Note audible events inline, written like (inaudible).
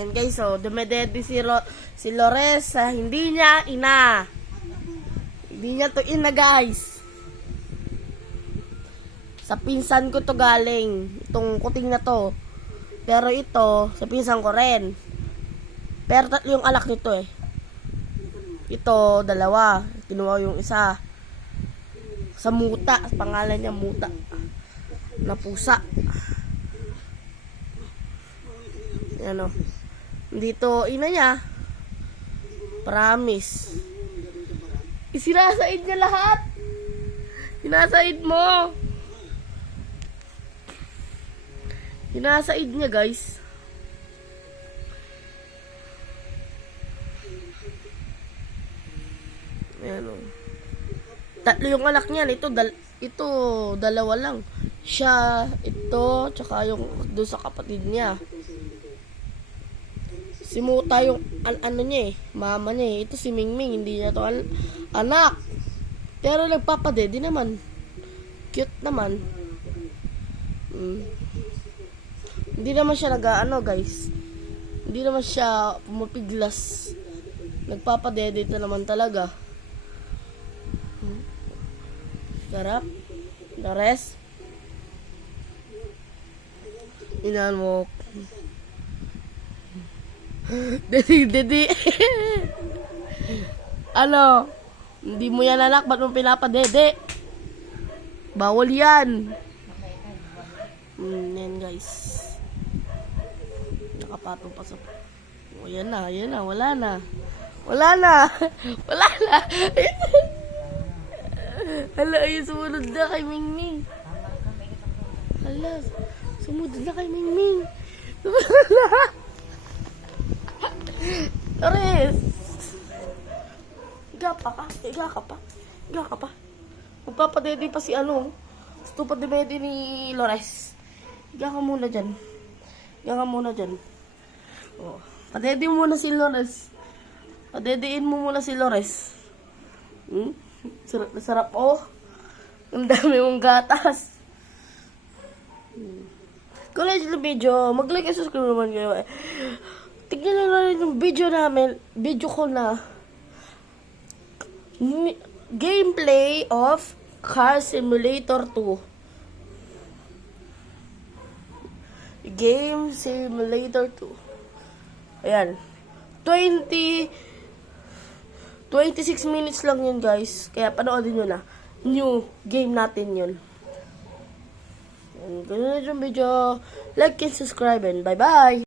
Ayan guys, so dumedede si, Ro- si Lores sa hindi niya ina. Hindi niya to ina guys. Sa pinsan ko to galing. Itong kuting na to. Pero ito, sa pinsan ko rin. Pero tatlo yung alak nito eh. Ito, dalawa. Kinuha yung isa. Sa muta. Pangalan niya muta. Na pusa. Yan o. Dito, ina niya. Promise. Isinasaid niya lahat. Sinasaid mo. Sinasaid niya, guys. Ayan o. Tatlo yung anak niyan. Ito, dal ito, dalawa lang. Siya, ito, tsaka yung doon sa kapatid niya. Si Muta yung an- ano niya eh, mama niya eh. Ito si Mingming, hindi niya to al- anak. Pero nagpapadede naman. Cute naman. Mm. Hindi naman siya nag-ano guys. Hindi naman siya pumapiglas. Nagpapadede na naman talaga. Sarap. The rest. Inahan mo. Dede, dede. ano? Hindi mo yan anak, ba't mo pinapadede? Bawal yan. Mm, yan guys. Nakapatong pa sa... O yan na, yan na, wala na. Wala na. (laughs) Wala na. Hala, ayun, sumunod na kay Mingming. Hala, sumunod na kay Mingming. Sumunod (laughs) na. Torres! Higa pa ka? Higa ka pa? Higa ka pa? Magpapadede pa si ano. Gusto pa dumede ni Lores. Higa ka muna dyan. Higa ka muna dyan. Oh. Padede muna si Lores. Padedein mo muna si Lores. Hmm? Sarap na sarap oh. Ang dami mong gatas. Hmm. The video, mag-like and subscribe naman kayo. eh. Tignan na rin yung video namin, video ko na gameplay of Car Simulator 2. Game Simulator 2. Ayan. 20 26 minutes lang yun guys. Kaya panoodin nyo na. New game natin yun. Ayan, ganun na yung video. Like and subscribe and bye bye!